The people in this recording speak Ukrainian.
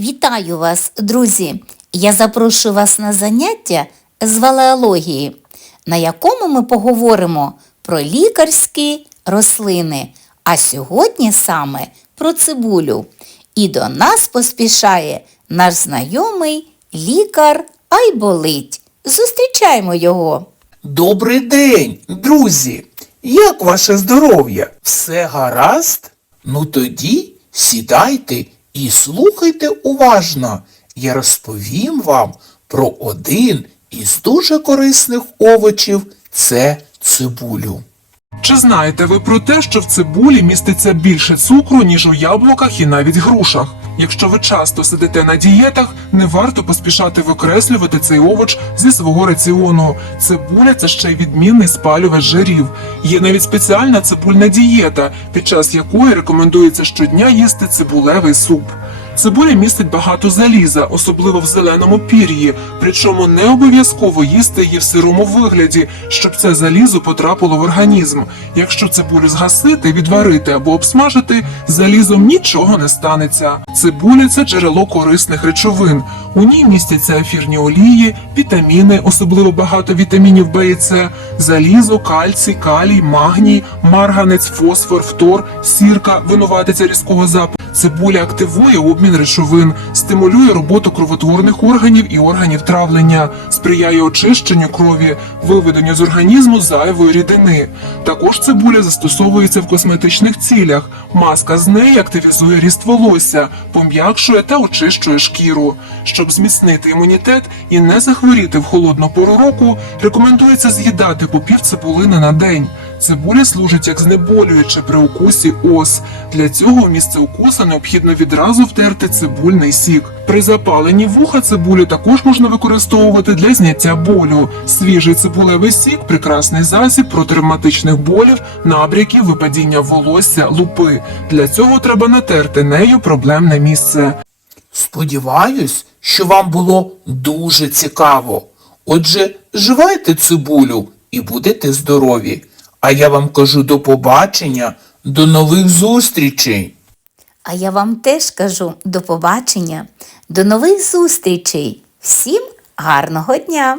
Вітаю вас, друзі! Я запрошую вас на заняття з валеології, на якому ми поговоримо про лікарські рослини, а сьогодні саме про цибулю. І до нас поспішає наш знайомий лікар Айболить. Зустрічаємо його. Добрий день, друзі! Як ваше здоров'я? Все гаразд? Ну тоді сідайте і слухайте уважно. Я розповім вам про один із дуже корисних овочів це цибулю. Чи знаєте ви про те, що в цибулі міститься більше цукру, ніж у яблуках і навіть грушах? Якщо ви часто сидите на дієтах, не варто поспішати викреслювати цей овоч зі свого раціону. Цибуля це ще й відмінний спалювач жирів. Є навіть спеціальна цибульна дієта, під час якої рекомендується щодня їсти цибулевий суп. Цибуля містить багато заліза, особливо в зеленому пір'ї, причому не обов'язково їсти її в сирому вигляді, щоб це залізо потрапило в організм. Якщо цибулю згасити, відварити або обсмажити, залізом нічого не станеться. Цибуля це джерело корисних речовин. У ній містяться ефірні олії, вітаміни, особливо багато вітамінів Б і С, залізо, кальцій, калій, магній, марганець, фосфор, фтор, сірка, винуватиця різкого запаху. Цибуля активує обмін речовин, стимулює роботу кровотворних органів і органів травлення, сприяє очищенню крові, виведенню з організму зайвої рідини. Також цибуля застосовується в косметичних цілях. Маска з неї активізує ріст волосся, пом'якшує та очищує шкіру. Щоб зміцнити імунітет і не захворіти в холодну пору року, рекомендується з'їдати по пів цибулини на день. Цибуля служить як знеболююче при укусі ос. Для цього місце укуса необхідно відразу втерти цибульний сік. При запаленні вуха цибулю також можна використовувати для зняття болю. Свіжий цибулевий сік прекрасний засіб проти ревматичних болів, набряків, випадіння волосся, лупи. Для цього треба натерти нею проблемне місце. Сподіваюсь, що вам було дуже цікаво. Отже, живайте цибулю і будете здорові. А я вам кажу до побачення, до нових зустрічей. А я вам теж кажу до побачення, до нових зустрічей. Всім гарного дня!